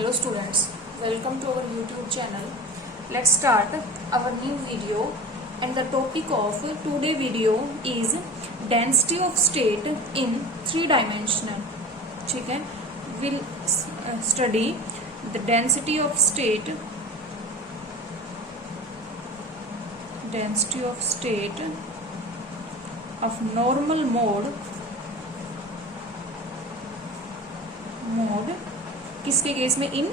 Hello students, welcome to our YouTube channel. Let's start our new video, and the topic of today video is density of state in three dimensional. ठीक है, we'll study the density of state of normal mode किसके case में in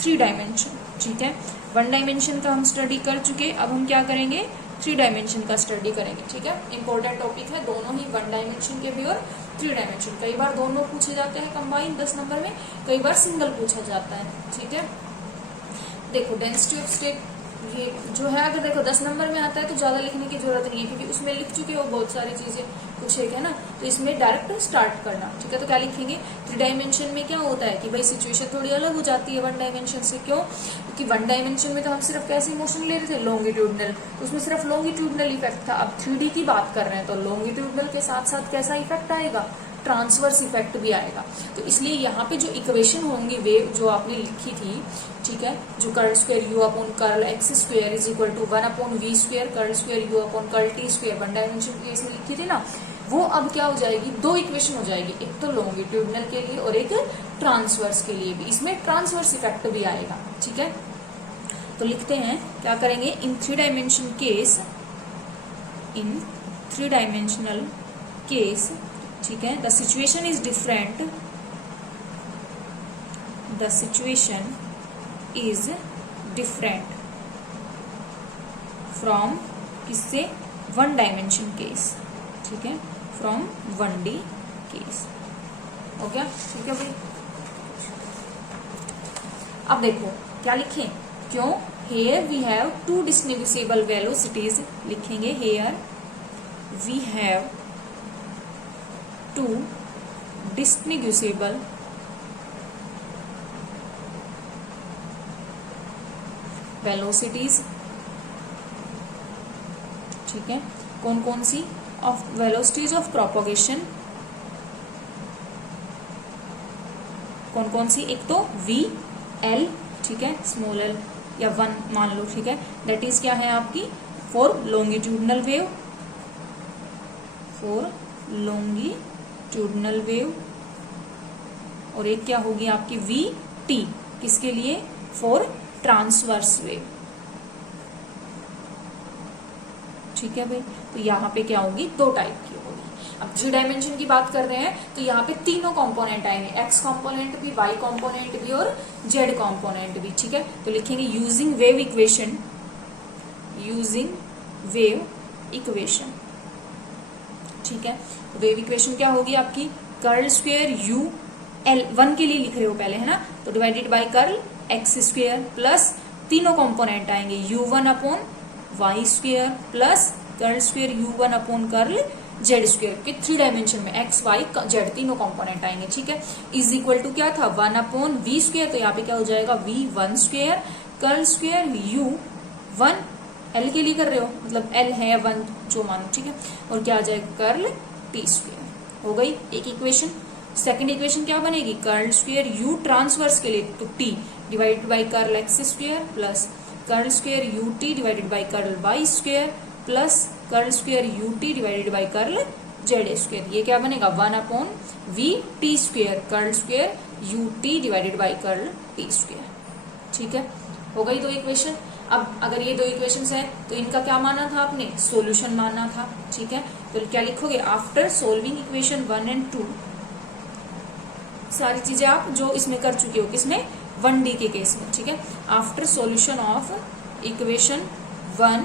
three dimension. ठीक है, one dimension का हम study कर चुके, अब हम क्या करेंगे, थ्री डायमेंशन का स्टडी करेंगे. ठीक है, इंपॉर्टेंट टॉपिक है, दोनों ही वन डायमेंशन के भी और थ्री डायमेंशन. कई बार दोनों पूछे जाते हैं कंबाइन 10 नंबर में, कई बार सिंगल पूछा जाता है. ठीक है, देखो डेंसिटी ऑफ स्टेट ये जो है, अगर देखो 10 नंबर में आता है तो ज्यादा लिखने की जरूरत नहीं है, क्योंकि उसमें लिख चुके हो बहुत सारी चीजें, कुछ है ना, तो इसमें डायरेक्ट स्टार्ट करना. ठीक है, तो क्या लिखेंगे, थ्री डायमेंशन में क्या होता है कि भाई सिचुएशन थोड़ी अलग हो जाती है वन डायमेंशन से. क्यों? क्योंकि वन डायमेंशन में तो हम सिर्फ कैसी मोशन ले रहे थे, लॉन्गिट्यूडनल, तो उसमें सिर्फ लॉन्गिट्यूडनल इफेक्ट था. अब 3D की बात कर रहे हैं तो लॉन्गिट्यूडनल के साथ साथ कैसा इफेक्ट आएगा, ट्रांसवर्स इफेक्ट भी आएगा. तो इसलिए यहाँ पे जो इक्वेशन होंगी वेव जो आपने लिखी थी, ठीक है, जो curl square u upon curl x square is equal to 1 upon v square curl square u upon curl t square one dimension के केस में लिखी थी ना, वो अब क्या हो जाएगी, दो इक्वेशन हो जाएगी, एक तो लॉन्गिट्यूडनल के लिए और एक ट्रांसवर्स के लिए भी. इसमें ट्रांसवर्स इफेक्ट भी आएगा. ठीक है, तो लिखते हैं, क्या करेंगे, इन थ्री डायमेंशनल केस, ठीक है, the situation is different, from किससे, वन डायमेंशन केस. ठीक है, फ्रॉम 1D केस. हो गया? ठीक है भाई. अब देखो क्या लिखें, क्यों, here we have two distinguishable velocities, लिखेंगे here we have two distinguishable velocities. ठीक है, कौन कौन सी, ऑफ वेलोसिटीज ऑफ प्रोपोगेशन, कौन कौन सी, एक तो V, L, ठीक है, स्मॉल l या 1 मान लो. ठीक है, दैट इज क्या है आपकी, फॉर लॉन्गिट्यूडनल वेव, और एक क्या होगी आपकी VT, किसके लिए, फॉर ट्रांसवर्स वेव. ठीक है भाई, तो यहाँ पे क्या होगी, दो टाइप की होगी. अब थ्री डायमेंशन की बात कर रहे हैं तो यहाँ पे तीनों कंपोनेंट आएंगे, एक्स कंपोनेंट भी, वाई कंपोनेंट भी और जेड कंपोनेंट भी. ठीक है, तो लिखेंगे यूजिंग वेव इक्वेशन. ठीक है, वेव इक्वेशन क्या होगी आपकी, curl square u l, one के लिए लिख रहे हो पहले, है ना, तो divided by curl x square plus तीनों कंपोनेंट आएंगे u1 upon y square plus curl square u1 upon curl z square के थ्री डायमेंशन में एक्स वाई जेड तीनों कंपोनेंट आएंगे. ठीक है, इज इक्वल टू क्या था, 1 अपॉन वी स्क्वायर, तो यहाँ पे क्या हो जाएगा v1 square curl square u1 L के लिए कर रहे हो, मतलब एल है 1 जो मानो. ठीक है, और क्या आ जाएगा, कर्ल टी स्क्वायर. हो गई एक इक्वेशन. सेकेंड इक्वेशन क्या बनेगी, कर्ल स्क्वायर यू ट्रांसवर्स के लिए तो t divided by curl x square plus curl square u t divided by curl y square plus curl square u t divided by curl z square. ये क्या बनेगा, 1 upon v t square curl square u t divided by curl t square. ठीक है, हो गई दो equation. अब अगर ये दो इक्वेशंस है तो इनका क्या माना था आपने, सोल्यूशन माना था. ठीक है, तो क्या लिखोगे, आफ्टर सोल्विंग इक्वेशन 1 and 2, सारी चीजें आप जो इसमें कर चुके हो, किसमें, 1D के केस में. ठीक है, after solution of equation 1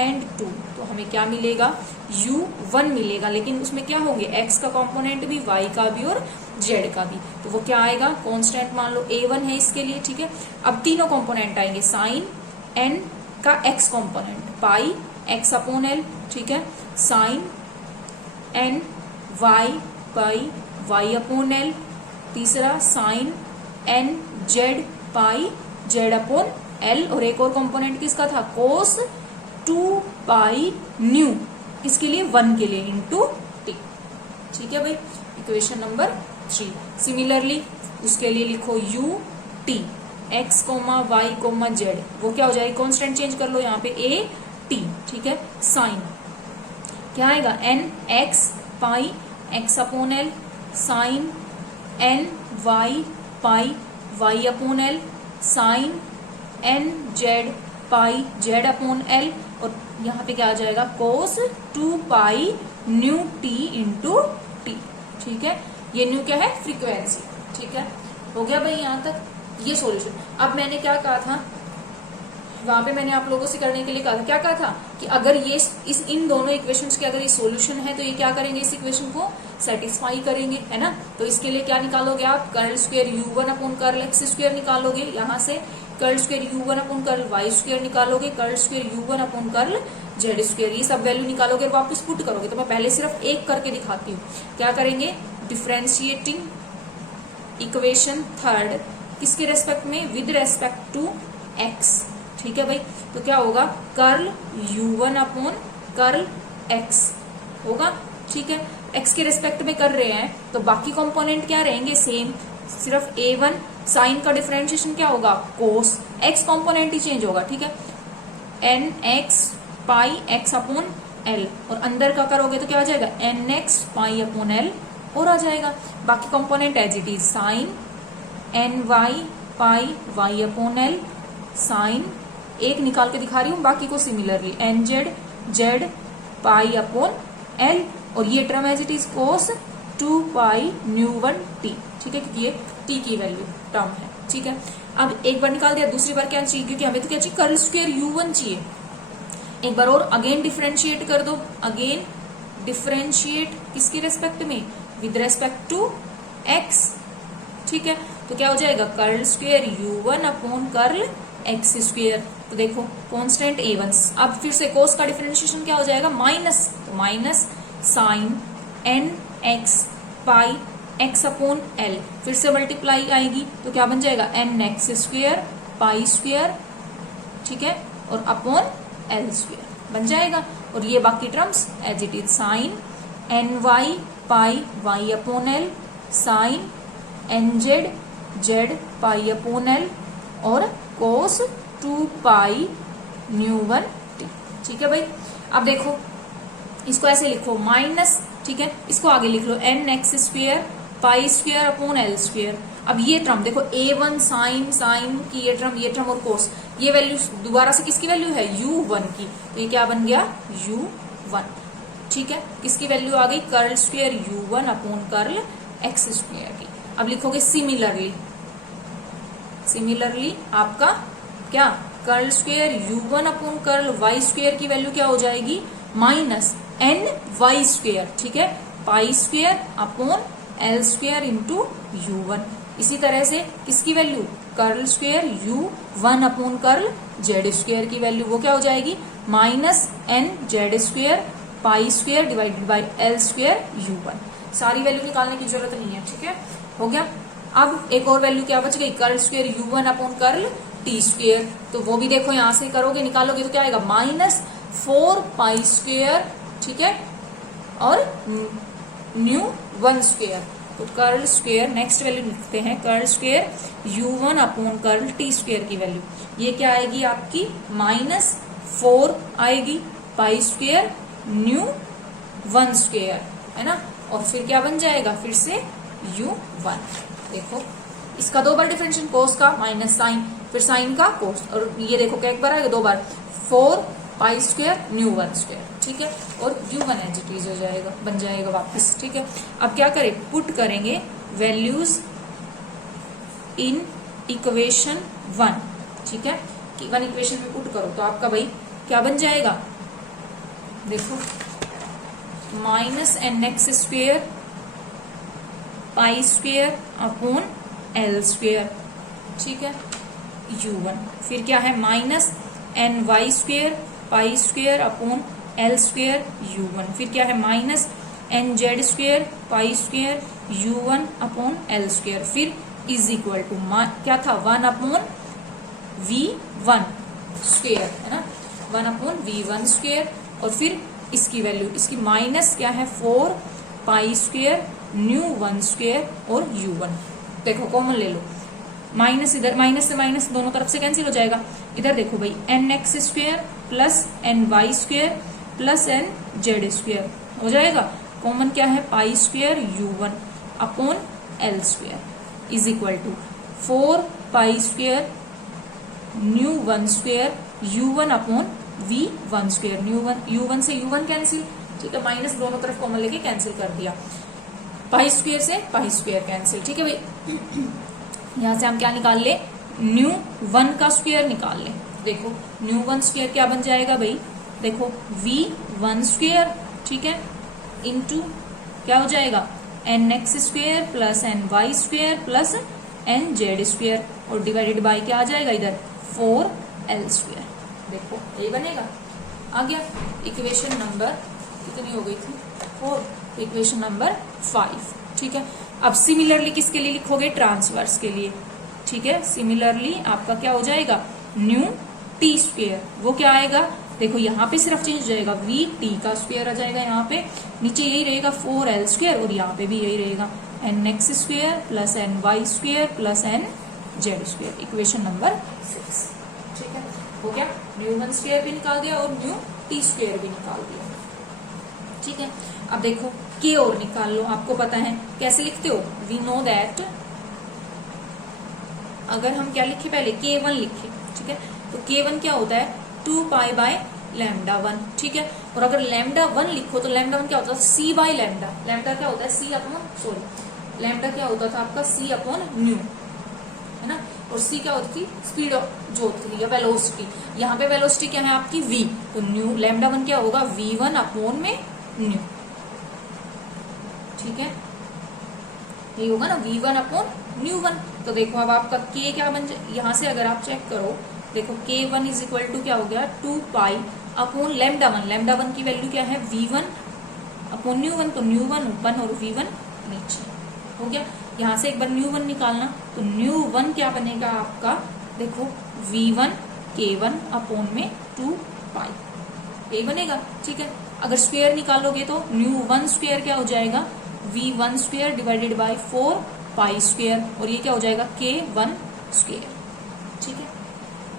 and 2, तो हमें क्या मिलेगा, u1 मिलेगा, लेकिन उसमें क्या होंगे, x का कंपोनेंट भी, y का भी और z का भी. तो वो क्या आएगा, कांस्टेंट मान लो a1 है इसके लिए. ठीक है, अब तीनों कंपोनेंट आएंगे, साइन n का x कंपोनेंट पाई x अपॉन l. ठीक है, साइन n y पाई y अपॉन l. तीसरा sign n Z pi z upon l, और एक और कंपोनेंट किसका था, कोस 2 पाई न्यू, किसके लिए, 1 के लिए, इंटू टी. ठीक है भाई, इक्वेशन नंबर 3. सिमिलरली उसके लिए लिखो u t, x comma y comma z, वो क्या हो जाएगी, कॉन्स्टेंट चेंज कर लो यहाँ पे ए टी, ठीक है। साइन क्या आएगा, n x pi x upon L, sine n Y pi y upon L, sine n Z pi z upon L, और यहाँ पे क्या आ जाएगा, cos 2 pi nu t into t, ठीक है। ये न्यू क्या है, फ्रीक्वेंसी, ठीक है। हो गया भाई यहाँ तक ये सॉल्यूशन। अब मैंने क्या कहा था वहां पे, मैंने आप लोगों से करने के लिए कहा था, क्या कहा था कि अगर ये इन दोनों इक्वेशंस के अगर ये सॉल्यूशन है तो ये क्या करेंगे, इस इक्वेशन को सेटिस्फाई करेंगे, है ना। तो इसके लिए क्या निकालोगे आप, curl square u1 upon curl x square निकालोगे, यहाँ से curl square u1 upon curl y square निकालोगे, curl square u1 upon curl z square, ये सब वैल्यू निकालोगे, वापस पुट करोगे। तो मैं पहले सिर्फ एक करके दिखाती हूँ। क्या करेंगे, डिफ्रेंशिएटिंग इक्वेशन थर्ड किसके रेस्पेक्ट में, विद रेस्पेक्ट टू एक्स, ठीक है भाई। तो क्या होगा, curl u1 upon curl x होगा, ठीक है। x के रेस्पेक्ट में कर रहे हैं तो बाकी कंपोनेंट क्या रहेंगे, सेम, सिर्फ a1 साइन का डिफरेंशिएशन क्या होगा, कोस, x कंपोनेंट ही चेंज होगा, ठीक है। N x pi x upon L, और अंदर का करोगे तो क्या आ जाएगा, n x pi upon L, और आ जाएगा बाकी component as it is, sine n Y pi y upon L, sine एक निकाल के दिखा रही हूँ, बाकी को similarly n z z pi upon L, और ये term as it is cos 2 pi new 1 T, ठीक है, क्योंकि ये टी की वैल्यू टर्म है, ठीक है। अब एक बार निकाल दिया, दूसरी बार क्या चाहिए, क्योंकि हमें तो क्या चाहिए, कर्ल स्क्वायर u1 चाहिए। एक बार और अगेन डिफरेंशिएट कर दो, अगेन डिफरेंशिएट किसके रेस्पेक्ट में, विद रेस्पेक्ट टू एक्स, ठीक है। तो क्या हो जाएगा, curl square u1 upon curl x square, तो देखो कांस्टेंट a1, अब फिर से कोस का डिफरेंशिएशन क्या हो जाएगा, माइनस, तो minus sine n x pi x upon l, फिर से मल्टीप्लाई आएगी तो क्या बन जाएगा, n x square pi square, ठीक है, और अपॉन एल स्क्वायर बन जाएगा, और ये बाकी terms as it is, sine n Y pi y upon L, sine n z z pi upon L, और कोस 2 पाई न्यू 1 टी, ठीक है भाई। अब देखो इसको ऐसे लिखो माइनस, ठीक है, इसको आगे लिख लो, n x square pi square upon L square. अब ये टर्म देखो, a1 साइन साइन की ये टर्म और कोस, ये वैल्यू दोबारा से किसकी वैल्यू है, u1 की, तो ये क्या बन गया, u1, ठीक है। किसकी वैल्यू आ गई, curl square u1 upon curl x square की। अब लिखोगे सिमिलरली, सिमिलरली आपका क्या, curl square u1 upon curl y square की वैल्यू क्या हो जाएगी, माइनस एन वाई स्क्वायर, ठीक है, pi square upon L square into u1। इसी तरह से किसकी value, curl square u1 upon curl z square की वैल्यू वो क्या हो जाएगी, minus n z square pi square divided by L square u1। सारी वैल्यू निकालने की जरूरत नहीं है, ठीक है, हो गया। अब एक और वैल्यू क्या बच गई, curl square u1 upon curl t square, तो वो भी देखो यहां से करोगे, निकालोगे तो क्या आएगा, माइनस 4 पाई स्क्वायर, ठीक है, और न्यू 1 स्क्वायर, तो कर्ल स्क्वायर नेक्स्ट वैल्यू लिखते हैं, curl square u1 upon curl t square की वैल्यू ये क्या आएगी आपकी, माइनस 4 आएगी पाई स्क्वायर न्यू 1 स्क्वायर, है ना, और फिर क्या बन जाएगा, फिर से u1। देखो इसका 2 बार डिफरेंशियल, कोस का माइनस साइन, फिर साइन का कोस, और ये देखो क्या एक बार आएगा, 2 बार, 4 पाई स्क्वायर न्यू 1 स्क्वायर, ठीक है, और u1 एज इट इज हो जाएगा, बन जाएगा वापस, ठीक है। अब क्या करें, पुट करेंगे वैल्यूज इन इक्वेशन 1, ठीक है, कि 1 इक्वेशन में पुट करो तो आपका भाई क्या बन जाएगा, देखो minus n x square pi square upon L square, ठीक है, u1, फिर क्या है, minus n y square pi square upon L square u1, फिर क्या है, minus n z square pi square u1 upon L square, फिर इज इक्वल टू क्या था, 1 अपॉन v1 स्क्वायर, है ना, 1 अपॉन v1 स्क्वायर, और फिर इसकी वैल्यू, इसकी माइनस क्या है, 4 पाई स्क्वायर न्यू 1 स्क्वायर और u1, देखो कॉमन ले लो, माइनस इधर, माइनस से माइनस दोनों तरफ से कैंसिल हो जाएगा। इधर देखो भाई n x square plus n y square plus n z square हो जाएगा। कॉमन क्या है, pi square u one upon l square is equal to 4 pi square nu one square u one upon v one square. U one से u one cancel, ठीक है, minus दोनों तरफ common लेके कैंसिल कर दिया। पाई स्क्वेयर से पाई स्क्वेयर कैंसिल, ठीक है भाई। यहां से हम क्या निकाल ले, न्यू वन का स्क्वेयर निकाल ले। देखो न्यू वन स्क्वेयर क्या बन जाएगा भाई, देखो वी वन स्क्वेयर, ठीक है, इंटू क्या हो जाएगा n x square plus n y square plus n z square और डिवाइडेड बाय क्या आ जाएगा इधर 4 एल स्क्वेयर। देखो ये बनेगा, आ गया। इक्वेशन नंबर कितनी हो गई थी, 4। इक्वेशन नंबर 5, ठीक है। अब सिमिलरली किसके लिए लिखोगे, ट्रांसवर्स के लिए, ठीक है। सिमिलरली आपका क्या हो जाएगा, न्यू टी स्क्वेयर, वो क्या आएगा, देखो यहाँ पे सिर्फ चेंज हो जाएगा, वी टी का स्क्वेयर आ जाएगा, यहाँ पे नीचे यही रहेगा 4 एल स्क्वेयर और यहाँ पे भी यही रहेगा n x square plus n y square plus n z square. Equation number 6, ठीक है, हो गया। न्यू वन स्क्वेयर भी निकाल दिया और न्यू टी स्क्वेयर भी निकाल दिया, ठीक है। अब देखो के और निकाल लो, आपको पता है कैसे लिखते हो, वी नो दैट, अगर हम क्या लिखे पहले के वन लिखे, ठीक है, तो के वन क्या होता है 2 पाई बाय लैम्डा वन, ठीक है। और अगर लैम्डा वन लिखो तो लैम्डा वन क्या होता है सी बाय लैम्डा, लैम्डा क्या होता है सी अपॉन, सॉरी लैम्डा क्या होता था आपका सी अपॉन न्यू, है ना, और सी क्या होती थी स्पीड जो होती थी या वेलोसिटी, यहाँ पे वेलोसिटी क्या है आपकी v, तो न्यू लैम्डा वन क्या होगा v1 अपॉन में न्यू, ठीक है, यही होगा ना v1 अपॉन न्यू वन। तो देखो अब आपका k क्या बन जाए, यहाँ से अगर आप चेक करो, देखो k1 इज इक्वल टू क्या हो गया 2 pi upon lambda one, lambda one की वैल्यू क्या है v1 अपॉन न्यू वन, तो न्यू वन ऊपर और v1 नीचे हो गया। यहाँ से एक बार न्यू वन निकालना, तो न्यू वन क्या बनेगा आपका, देखो v1 k1 अपॉन में 2 पाई, यही बनेगा, ठीक है। अगर स्क्वायर निकालोगे तो न्यू वन स्क्वायर क्या हो जाएगा v1 square divided by 4 pi square और ये क्या हो जाएगा k1 स्क्वायर, ठीक है,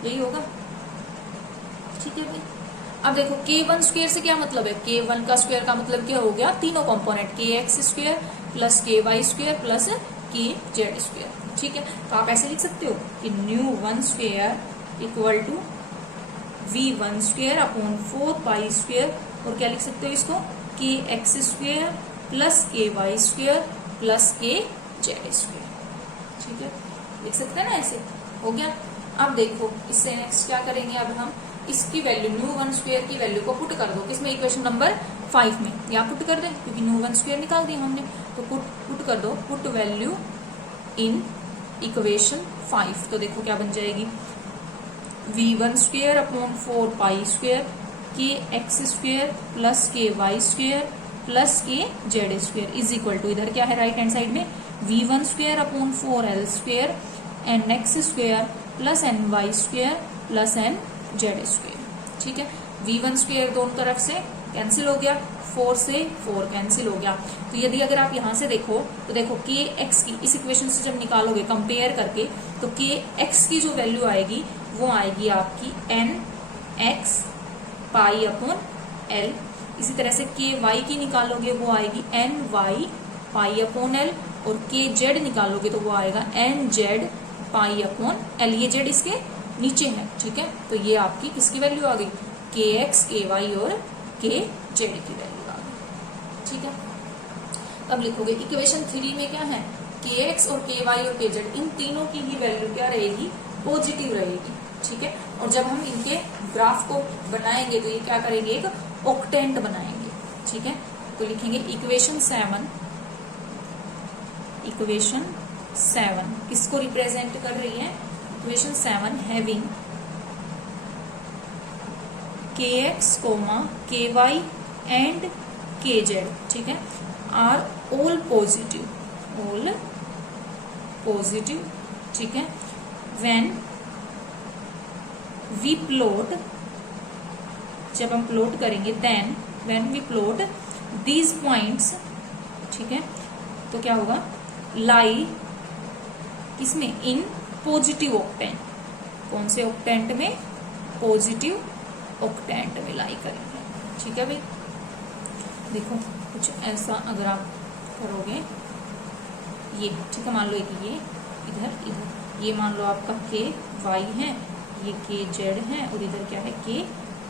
यही होगा, ठीक है भाई। अब देखो k1 स्क्वायर से क्या मतलब है, k1 का स्क्वायर का मतलब क्या हो गया, तीनों component kx square plus ky square plus kz square, ठीक है। तो आप ऐसे लिख सकते हो कि nu one square equal to v1 square upon 4 pi square और क्या लिख सकते हो इसको kx square plus ky square plus kz square, ठीक है, लिख सकते हैं ना, ऐसे हो गया। अब देखो इससे नेक्स्ट क्या करेंगे, अब हम इसकी वैल्यू न्यू वन स्क्वायर की वैल्यू को पुट कर दो किसमें, इक्वेशन नंबर 5 में, या पुट कर दें क्योंकि न्यू वन स्क्वायर निकाल दिया हमने, तो पुट कर दो, पुट वैल्यू इन इक्वेशन 5, तो देखो क्या बन जाएगी v1 square upon 4 pi square kx square plus ky square plus kz square is equal to, इधर क्या है राइट हैंड साइड में v1 square upon 4l square n x square plus n y square plus n z square, ठीक है। v1 square दोनों तरफ से cancel हो गया, 4 से 4 कैंसिल हो गया, तो यदि अगर आप यहाँ से देखो तो देखो के एक्स की इस इक्वेशन से जब निकालोगे कंपेयर करके, तो के एक्स की जो वैल्यू आएगी वो आएगी आपकी N x pi upon L, इसी तरह से के वाई की निकालोगे वो आएगी N Y pi upon L, और के जेड निकालोगे तो वो आएगा N Z pi upon L, ये जेड इसके नीचे है, ठीक है। तो ये आपकी किसकी वैल्यू आ गई, के एक्स के वाई और के जेड की वैल्यू आ गई, ठीक है। अब लिखोगे इक्वेशन 3 में क्या है, के एक्स और के वाई और के जेड इन तीनों की ही वैल्यू क्या रहेगी, पॉजिटिव रहेगी, ठीक है। और जब हम इनके ग्राफ को बनाएंगे तो ये क्या करेंगे, एक ऑक्टेंट बनाएंगे, ठीक है। तो लिखेंगे इक्वेशन 7 किसको रिप्रेजेंट कर रही है, equation 7 having kx, ky and kz, ठीक है, आर ऑल पॉजिटिव, ठीक है, व्हेन वी प्लॉट, जब हम प्लॉट करेंगे, then when we plot these points, ठीक है, तो क्या होगा लाई किसमें, इन पॉजिटिव ऑक्टेंट, कौन से ऑक्टेंट में, पॉजिटिव ऑक्टेंट में लाई करेंगे, ठीक है भाई। देखो कुछ ऐसा अगर आप करोगे ये, ठीक है, मान लो एक ये इधर ये मान लो आपका के वाई है, ये के जेड है और इधर क्या है के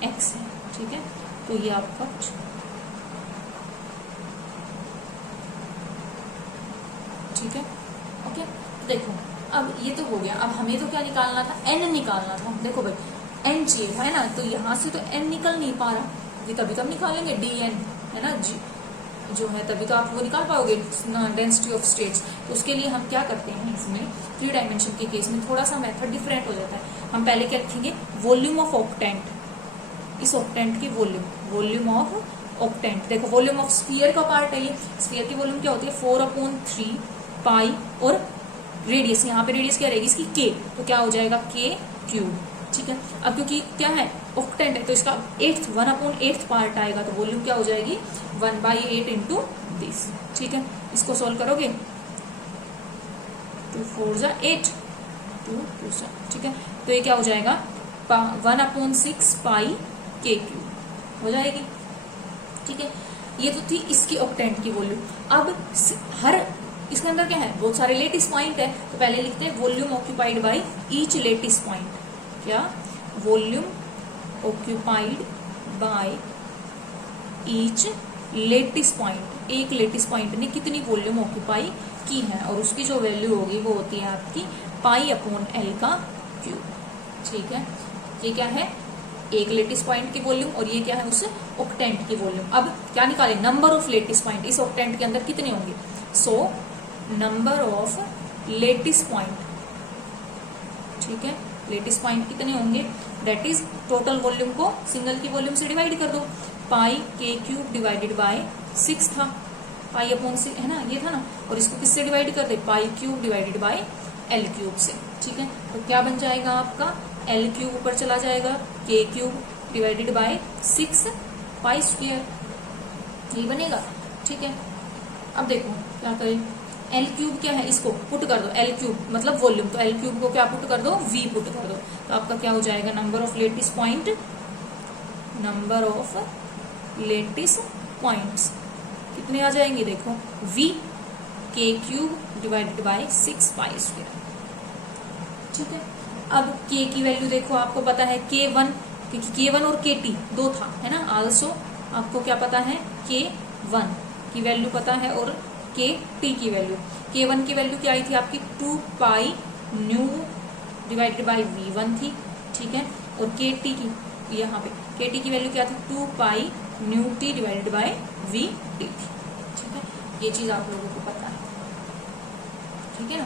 एक्स है, ठीक है। तो ये आपका कुछ ठीक है, ओके। देखो अब ये तो हो गया, अब हमें तो क्या निकालना था, एन निकालना था। देखो भाई एन चाहिए है ना, तो यहाँ से तो एन निकल नहीं पा रहा, ये तभी तो हम निकालेंगे डी एन है ना, जी जो है तभी तो आप वो निकाल पाओगे डेंसिटी ऑफ स्टेट्स। तो उसके लिए हम क्या करते हैं, इसमें 3 डायमेंशन के केस में थोड़ा सा मेथड डिफरेंट हो जाता है। हम पहले क्या लिखेंगे, वॉल्यूम ऑफ ऑक्टेंट, इस ऑक्टेंट की वॉल्यूम ऑफ ऑक्टेंट। देखो वॉल्यूम ऑफ स्फीयर का पार्ट है ये, स्फीयर की वॉल्यूम क्या होती है 4/3 पाई, और रेडियस, यहाँ पे रेडियस क्या रहेगी इसकी के, तो क्या हो जाएगा के क्यूब, ठीक है। अब क्योंकि क्या है ऑक्टेंट है तो इसका 1/8 पार्ट आएगा, तो वॉल्यूम क्या हो जाएगी 1/8 इंटू दिस, ठीक है। इसको सोल्व करोगे 2 4 जा 8 2 2 जा, ठीक है। तो ये क्या हो जाएगा 1/6 पाई के क्यूब हो जाएगी, ठीक है। ये तो थी इसकी ऑक्टेंट की वॉल्यूम। अब हर इसके अंदर क्या है, बहुत सारे लेटिस पॉइंट है, तो पहले लिखते हैं volume occupied by each lattice point. क्या, volume occupied by each lattice point, एक लेटिस पॉइंट ने कितनी वॉल्यूम ऑक्यूपाई की है, और उसकी जो वैल्यू होगी वो होती है आपकी π/L का क्यूब, ठीक है। ये क्या है, एक लेटिस पॉइंट की वॉल्यूम, और ये क्या है उस ऑक्टेंट की वॉल्यूम। अब क्या निकाले, नंबर ऑफ लेटिस पॉइंट, इस ऑक्टेंट के अंदर कितने होंगे, so number of lattice point, ठीक है। लेटिस पॉइंट कितने होंगे, दैट इज टोटल वॉल्यूम को सिंगल की वॉल्यूम से डिवाइड कर दो, पाई के क्यूब डिवाइडेड बाय 6 था, π/6 है ना, ये था ना, और इसको किससे डिवाइड कर दे, pi cube divided by L cube से, ठीक है। तो क्या बन जाएगा आपका, एल क्यूब ऊपर चला जाएगा, के क्यूब डिवाइडेड बाय 6 π², ये बनेगा, ठीक है। अब देखो क्या करें, एल क्यूब क्या है, इसको पुट कर दो, एल क्यूब मतलब वॉल्यूम, तो एल क्यूब को क्या पुट कर दो, वी पुट कर दो, तो आपका क्या हो जाएगा, number of lattice point, number of lattice points कितने आ जाएंगे, देखो v के क्यूब डिवाइडेड बाय 6 π², ठीक है। अब k की वैल्यू देखो, आपको पता है k1, क्योंकि k1 और kt दो था है ना, आल्सो आपको क्या पता है k1 की वैल्यू पता है, और kt की वैल्यू, k1 की वैल्यू क्या आई थी आपकी 2 pi nu divided by v1 थी, ठीक है। और kt की, यहाँ पे kt की वैल्यू क्या थी 2 pi nu t divided by vt थी, ठीक है। ये चीज आप लोगों को पता है, ठीक है ना।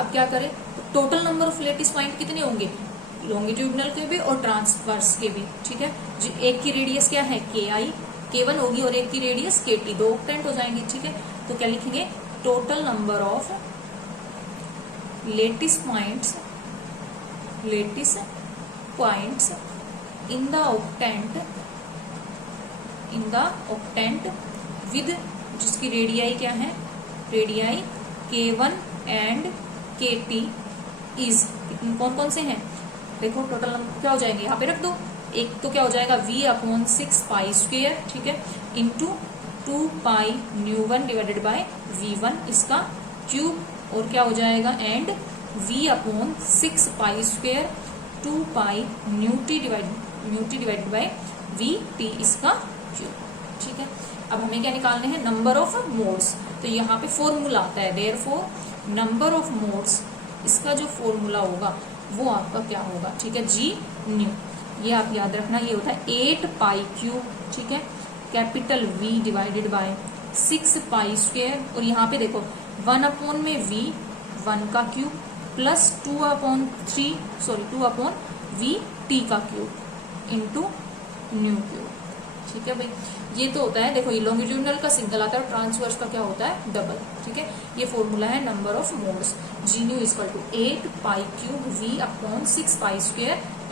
अब क्या करें, total number of lattice point कितने होंगे, लॉन्गिट्यूडनल के भी और ट्रांसवर्स के भी, ठीक है। जो एक की रेडियस क्या है k1 होगी, और एक की रेडियस kt, दो ऑक्टेंट हो जाएंगे, ठीक है। तो क्या लिखेंगे, total number of lattice points in the octant with, जिसकी रेडियाई क्या है, radii k1 and kt is, कौन कौन से हैं, देखो टोटल नंबर क्या हो जाएंगे, यहाँ पे रख दो, एक तो क्या हो जाएगा v/6 π², ठीक है, इंटू 2 पाई न्यू1 डिवाइडेड बाय v1 इसका क्यूब, और क्या हो जाएगा and v/6 π² 2 pi nu t divided by vt इसका क्यूब, ठीक है। अब हमें क्या निकालने हैं, नंबर ऑफ मोड्स, तो यहाँ पे फॉर्मूला आता है, देयरफॉर नंबर ऑफ मोड्स, इसका जो फॉर्मूला होगा वो आपका क्या होगा, ठीक है, g न्यू, ये आप याद रखना, ये होता है 8 पाई क्यूब, ठीक है, कैपिटल V डिवाइडेड बाय 6 π², और यहाँ पे देखो 1/v1 का क्यूब प्लस 2/vt का क्यूब इंटू न्यू क्यूब, ठीक है भाई। ये तो होता है, देखो ये लॉन्गिट्यूडनल का सिंगल आता है, और ट्रांसवर्स का क्या होता है डबल, ठीक है। ये फॉर्मूला है number of modes, g nu equal to 8 pi cube v/6 π²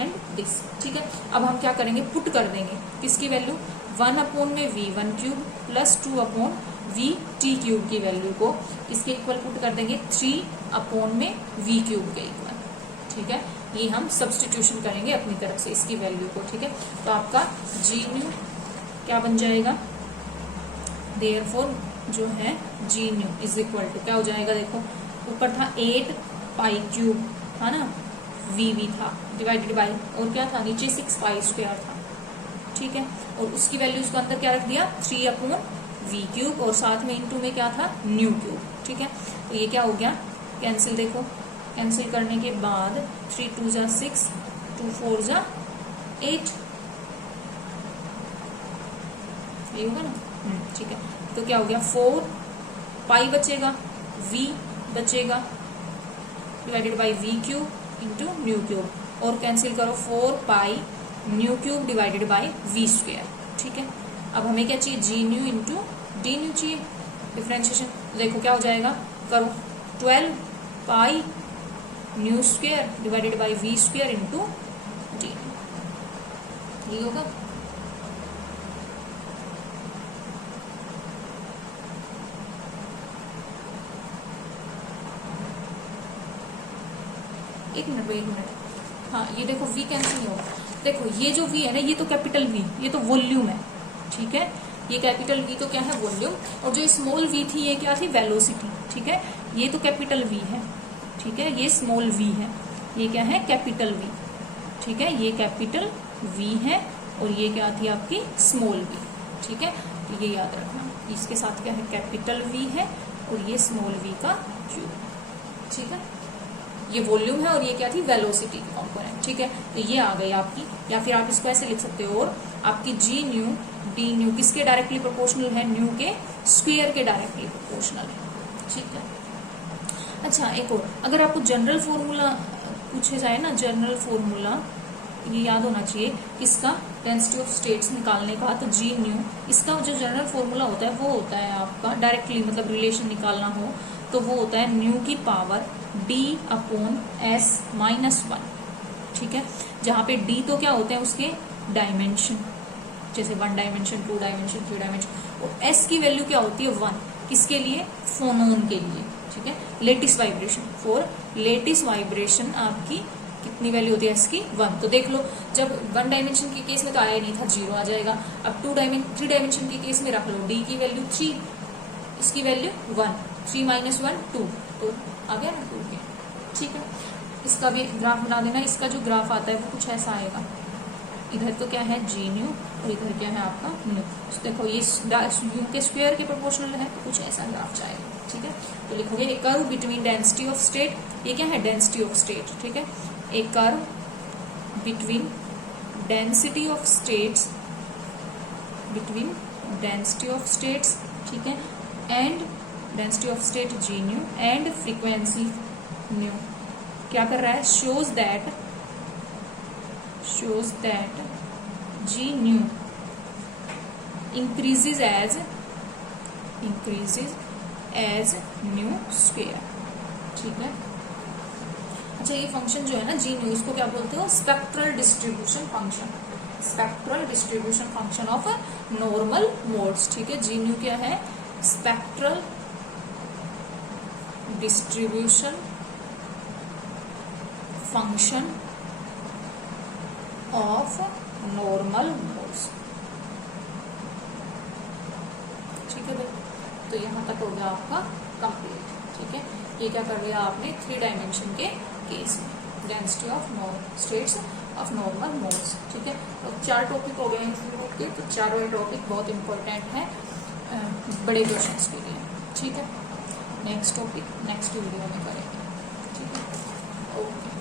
and this, ठीक है। अब हम क्या करेंगे, पुट कर देंगे किसकी value, 1/v1 cube plus 2/vt cube की वैल्यू को इसके इक्वल पुट कर देंगे 3/v क्यूब के इक्वल, ठीक है, ये हम सब्स्टिट्यूशन करेंगे अपनी तरफ से इसकी वैल्यू को, ठीक है। तो आपका जी न्यू क्या बन जाएगा, देयरफॉर जो है जी न्यू इज इक्वल टू क्या हो जाएगा, देखो ऊपर था 8 पाई क्यूब था ना, वी था डिवाइडेड बाई, और क्या था नीचे 6 पाई स्क्वायर था, ठीक है। और उसकी वैल्यू उसको अंदर क्या रख दिया 3 अपॉन वी क्यूब, और साथ में इनटू में क्या था न्यू क्यूब, ठीक है। तो ये क्या हो गया, कैंसिल, देखो कैंसिल करने के बाद 3 2 जा 6, 2 4 जा 8, ये होगा ना, ठीक है। तो क्या हो गया 4 पाई बचेगा, v बचेगा divided by V cube into nu cube, और कैंसिल करो 4 pi nu cube divided by V square, ठीक है। अब हमें क्या चाहिए, G nu into D nu चाहिए, डिफ्रेंशिएशन देखो क्या हो जाएगा, करो 12 pi nu square divided by V square into D, ये होगा। एक मिनट, हाँ ये देखो v कैंसिल नहीं होगा, देखो ये जो v है ना, ये तो कैपिटल V, ये तो वॉल्यूम है, ठीक है। ये कैपिटल V तो क्या है वॉल्यूम, और जो स्मॉल v थी ये क्या थी वेलोसिटी, ठीक है। ये तो कैपिटल V है, ठीक है, ये स्मॉल v है, ये क्या है कैपिटल V, ठीक है, ये कैपिटल V है, और ये क्या थी आपकी स्मॉल v, ठीक है। तो ये याद रखना, इसके साथ क्या है कैपिटल V है, और ये स्मॉल v का क्यूब, ठीक है। ये वॉल्यूम है और ये क्या थी वेलोसिटी की कंपोनेंट, ठीक है। तो ये आ गई आपकी, या फिर आप इसको ऐसे लिख सकते हो, और आपकी जी न्यू डी न्यू किसके डायरेक्टली प्रोपोर्शनल है, न्यू के स्क्वायर के डायरेक्टली प्रोपोर्शनल है, ठीक है। अच्छा एक और, अगर आपको जनरल फॉर्मूला पूछे जाए ना, जनरल फॉर्मूला ये याद होना चाहिए किसका, डेंसिटी ऑफ स्टेट्स निकालने का, तो जी न्यू इसका जो जनरल फॉर्मूला होता है वो होता है आपका डायरेक्टली, मतलब रिलेशन निकालना हो तो वो होता है न्यू की power d upon s minus 1, ठीक है। जहाँ पे d तो क्या होते हैं उसके डायमेंशन, जैसे 1 डायमेंशन 2 डायमेंशन 3 डायमेंशन, और s की वैल्यू क्या होती है 1, किसके लिए फोनोन के लिए, ठीक है। Lattice vibration, for lattice vibration आपकी कितनी वैल्यू होती है s की 1, तो देख लो जब 1 डायमेंशन के केस में तो आया नहीं था 0 आ जाएगा, अब 3 डायमेंशन के केस में रख लो d की वैल्यू 3, इसकी वैल्यू 1, 3 माइनस 1 2, तो आ गया ना 2 के, ठीक है। इसका भी ग्राफ बना देना, इसका जो ग्राफ आता है वो कुछ ऐसा आएगा, इधर तो क्या है जी न्यू और इधर क्या है आपका न्यू, तो देखो ये यू के स्क्वायर के प्रोपोर्शनल है, तो कुछ ऐसा ग्राफ जाएगा, ठीक है। तो लिखोगे एक curve between density of state, ये क्या है डेंसिटी ऑफ स्टेट, ठीक है। एक curve between density of states, between density of states, ठीक है, and density of state G nu and frequency nu, क्या कर रहा है, shows that G nu increases as nu square, ठीक है। अच्छा ये फंक्शन जो है ना जी न्यू, इसको क्या बोलते हो, spectral distribution function, spectral distribution function of normal modes, ठीक है। जी न्यू क्या है, spectral distribution function of normal modes, ठीक है भाई। तो यहाँ तक हो गया आपका कंप्लीट, ठीक है। ये क्या कर लिया आपने 3 डायमेंशन के केस में, density of states of normal modes, ठीक है। तो 4 टॉपिक हो गए इंस्टीट्यूट के, तो चारों टॉपिक बहुत इंपॉर्टेंट है बड़े क्वेश्चंस के लिए, ठीक है। नेक्स्ट टॉपिक नेक्स्ट वीडियो में करेंगे, ठीक है। ओके।